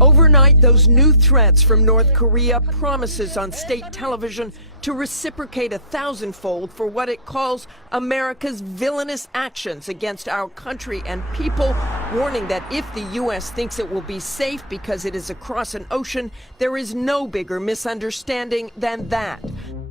Overnight, those new threats from North Korea, promises on state television to reciprocate 1,000-fold for what it calls America's villainous actions against our country and people, warning that if the U.S. thinks it will be safe because it is across an ocean, there is no bigger misunderstanding than that.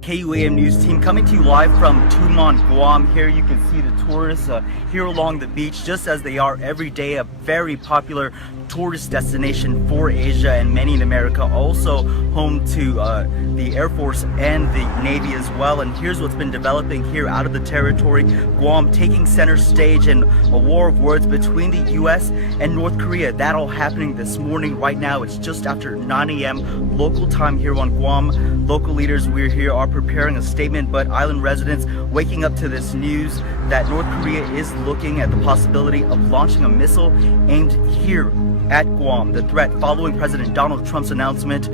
KUAM News team coming to you live from Tumon, Guam. Here you can see the tourists here along the beach, just as they are every day, a very popular tourist destination for Asia and many in America, also home to the Air Force and the Navy as well. And here's what's been developing here out of the territory. Guam taking center stage in a war of words between the U.S. and North Korea. That all happening this morning. Right now it's just after 9 a.m. local time here on Guam. Local leaders, we're here, are preparing a statement, but island residents waking up to this news that North Korea is looking at the possibility of launching a missile aimed here at Guam. The threat following President Donald Trump's announcement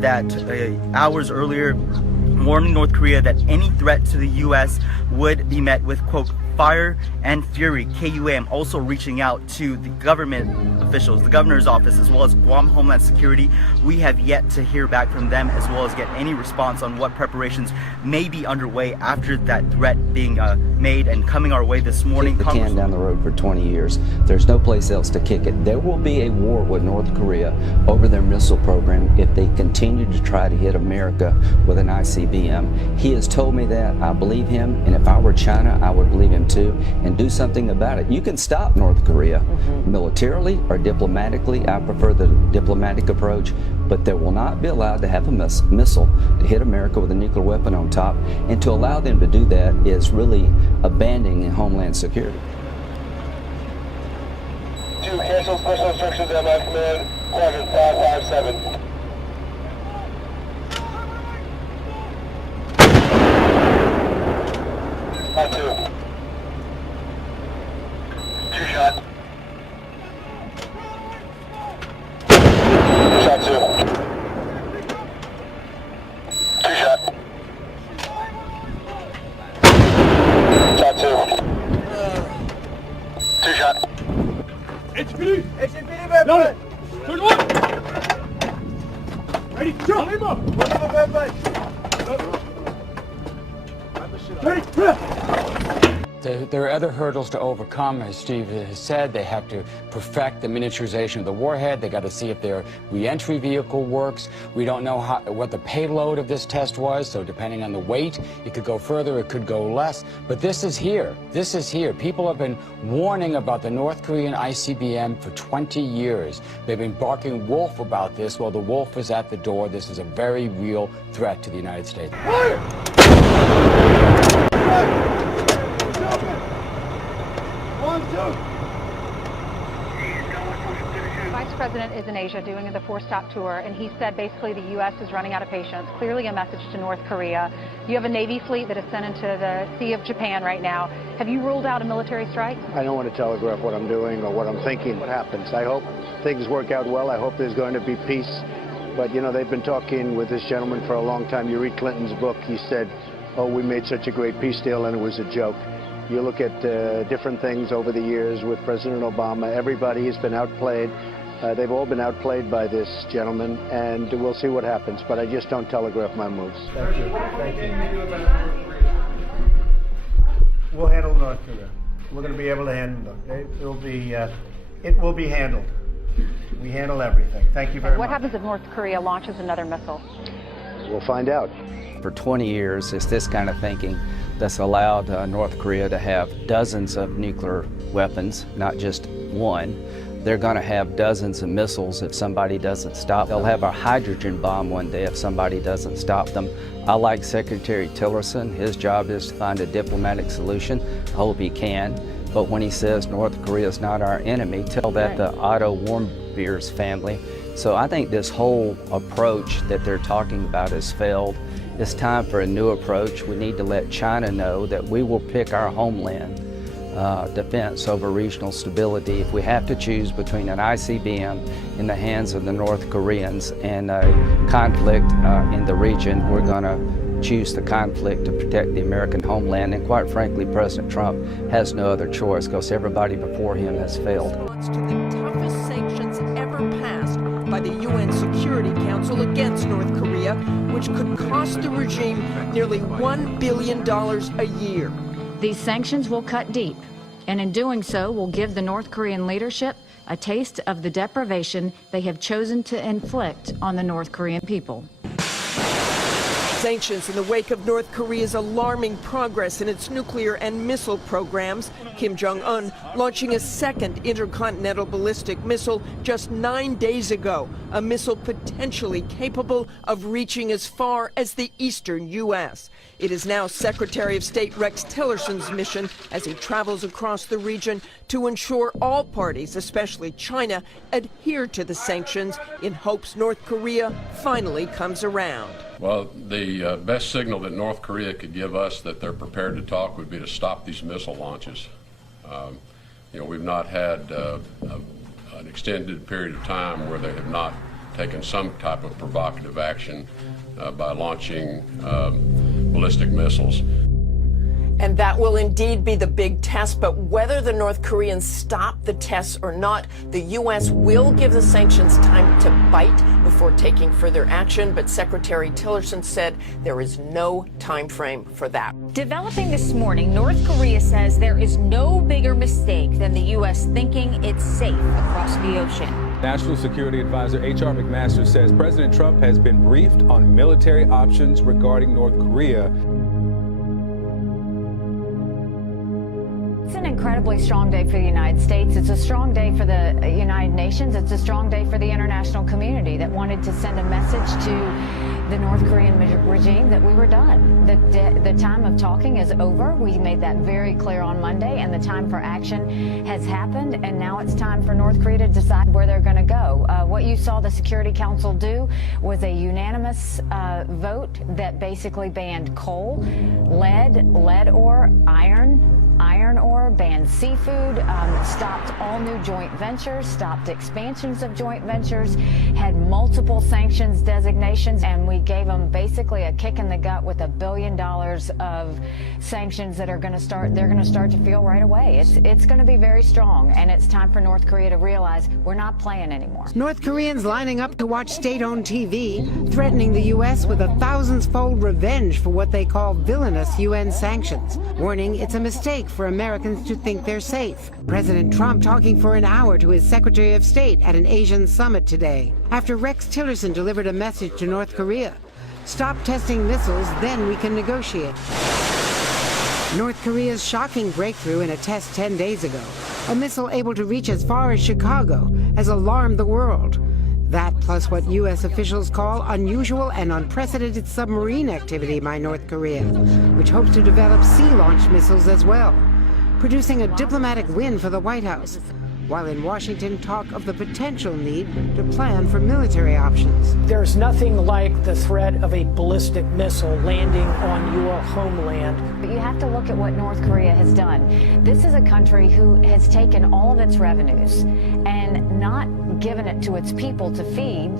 that hours earlier warning North Korea that any threat to the U.S. would be met with, quote, fire and fury. KUAM also reaching out to the government officials, the governor's office, as well as Guam Homeland Security. We have yet to hear back from them, as well as get any response on what preparations may be underway after that threat being made and coming our way this morning. Kick the can down the road for 20 years. There's no place else to kick it. There will be a war with North Korea over their missile program if they continue to try to hit America with an ICBM. He has told me that. I believe him, and if I were China, I would believe him too, and do something about it. You can stop North Korea militarily or diplomatically. I prefer the diplomatic approach, but they will not be allowed to have a missile to hit America with a nuclear weapon on top, and to allow them to do that is really abandoning Homeland Security. To cancel special instructions at my command, Quadrant 557. Hot 2. Shot. Shot 2. 2 shot. Shot 2. 2 shot. HPD! HPD, man! Turn one! Ready, jump! Ready, There are other hurdles to overcome, as Steve has said. They have to perfect the miniaturization of the warhead. They got to see if their reentry vehicle works. We don't know what the payload of this test was, so depending on the weight, it could go further, it could go less. But this is here. This is here. People have been warning about the North Korean ICBM for 20 years. They've been barking wolf about this. Well, the wolf is at the door. This is a very real threat to the United States. Fire! Vice President is in Asia doing the 4-stop tour, and he said basically the U.S. is running out of patience. Clearly a message to North Korea. You have a Navy fleet that is sent into the Sea of Japan right now. Have you ruled out a military strike? I don't want to telegraph what I'm doing or what I'm thinking. What happens? I hope things work out well. I hope there's going to be peace. But, you know, they've been talking with this gentleman for a long time. You read Clinton's book. He said, oh, we made such a great peace deal, and it was a joke. You look at different things over the years with President Obama. Everybody has been outplayed. They've all been outplayed by this gentleman, and we'll see what happens. But I just don't telegraph my moves. Thank you. Thank you. We'll handle North Korea. We're going to be able to handle them. It will be handled. We handle everything. Thank you very much. What happens if North Korea launches another missile? We'll find out. For 20 years, it's this kind of thinking that's allowed North Korea to have dozens of nuclear weapons, not just one. They're going to have dozens of missiles if somebody doesn't stop. They'll have a hydrogen bomb one day if somebody doesn't stop them. I like Secretary Tillerson. His job is to find a diplomatic solution. I hope he can. But when he says North Korea is not our enemy, tell that to Otto Warmbier's family. So I think this whole approach that they're talking about has failed. It's time for a new approach. We need to let China know that we will pick our homeland defense over regional stability. If we have to choose between an ICBM in the hands of the North Koreans and a conflict in the region, we're going to choose the conflict to protect the American homeland. And quite frankly, President Trump has no other choice because everybody before him has failed. To the toughest sanctions ever Korea, which could cost the regime nearly $1 billion a year. These sanctions will cut deep, and in doing so will give the North Korean leadership a taste of the deprivation they have chosen to inflict on the North Korean people. Sanctions in the wake of North Korea's alarming progress in its nuclear and missile programs. Kim Jong-un launching a second intercontinental ballistic missile just 9 days ago, a missile potentially capable of reaching as far as the eastern U.S. It is now Secretary of State Rex Tillerson's mission as he travels across the region to ensure all parties, especially China, adhere to the sanctions in hopes North Korea finally comes around. Well, the best signal that North Korea could give us that they're prepared to talk would be to stop these missile launches. We've not had an extended period of time where they have not taken some type of provocative action by launching ballistic missiles. And that will indeed be the big test, but whether the North Koreans stop the tests or not, the U.S. will give the sanctions time to bite before taking further action, but Secretary Tillerson said there is no time frame for that. Developing this morning, North Korea says there is no bigger mistake than the U.S. thinking it's safe across the ocean. National Security Advisor H.R. McMaster says President Trump has been briefed on military options regarding North Korea. It's an incredibly strong day for the United States. It's a strong day for the United Nations. It's a strong day for the international community that wanted to send a message to the North Korean regime that we were done. The time of talking is over. We made that very clear on Monday, and the time for action has happened, and now it's time for North Korea to decide where they're going to go. What you saw the Security Council do was a unanimous vote that basically banned coal, lead ore, iron ore, banned seafood, stopped all new joint ventures, stopped expansions of joint ventures, had multiple sanctions designations, and we gave them basically a kick in the gut with $1 billion of sanctions that are going to start, they're going to start to feel right away. It's going to be very strong, and it's time for North Korea to realize we're not playing anymore. North Koreans lining up to watch state-owned TV, threatening the U.S. with a thousand-fold revenge for what they call villainous UN sanctions, warning it's a mistake for Americans to think they're safe. President Trump talking for an hour to his Secretary of State at an Asian summit today, after Rex Tillerson delivered a message to North Korea. Stop testing missiles, then we can negotiate. North Korea's shocking breakthrough in a test 10 days ago, a missile able to reach as far as Chicago, has alarmed the world. That plus what U.S. officials call unusual and unprecedented submarine activity by North Korea, which hopes to develop sea-launched missiles as well, producing a diplomatic win for the White House, while in Washington talk of the potential need to plan for military options. There's nothing like the threat of a ballistic missile landing on your homeland. But you have to look at what North Korea has done. This is a country who has taken all of its revenues and not given it to its people to feed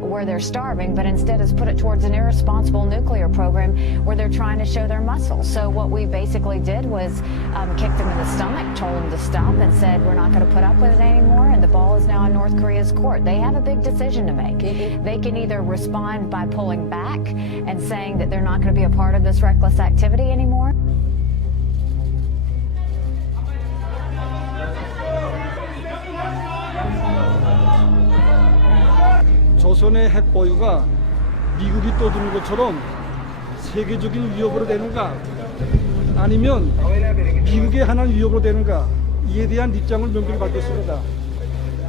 where they're starving, but instead has put it towards an irresponsible nuclear program where they're trying to show their muscle. So what we basically did was kicked them in the stomach, told them to stop, and said we're not going to put up with it anymore, and the ball is now in North Korea's court. They have a big decision to make. They can either respond by pulling back and saying that they're not going to be a part of this reckless activity anymore. 조선의 핵 보유가 미국이 떠드는 것처럼 세계적인 위협으로 되는가, 아니면 미국의 하나는 위협으로 되는가, 이에 대한 입장을 명확히 밝혔습니다.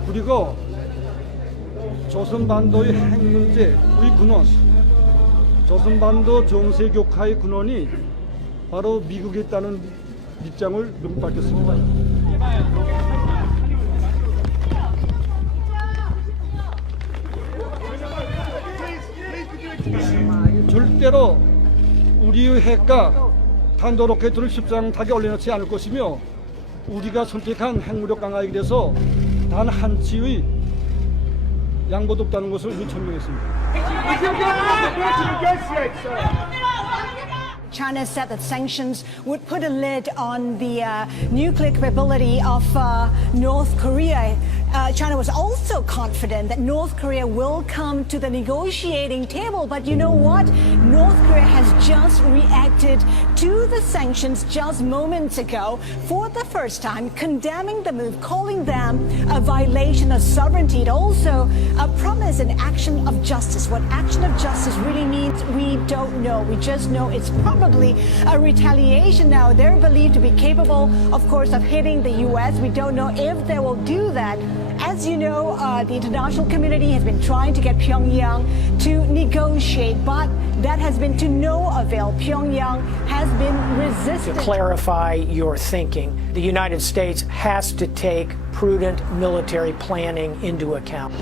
그리고 조선반도의 핵 문제, 우리 근원, 조선반도 정세 격화의 근원이 바로 미국에 있다는 입장을 명확히 밝혔습니다. 절대로 우리의 핵과 탄도 로켓을 십상타게 올려놓지 않을 것이며, 우리가 선택한 핵무력 강화에 대해서 단 한치의 양보도 없다는 것을 이미 천명했습니다. China said that sanctions would put a lid on the nuclear capability of North Korea. China was also confident that North Korea will come to the negotiating table. But you know what? North Korea has just reacted to the sanctions just moments ago for the first time, condemning the move, calling them a violation of sovereignty. It also promised an action of justice. What action of justice really means, we don't know. We just know it's probably a retaliation. Now, they're believed to be capable, of course, of hitting the U.S. We don't know if they will do that. As you know, the international community has been trying to get Pyongyang to negotiate, but that has been to no avail. Pyongyang has been resistant. To clarify your thinking, the United States has to take prudent military planning into account.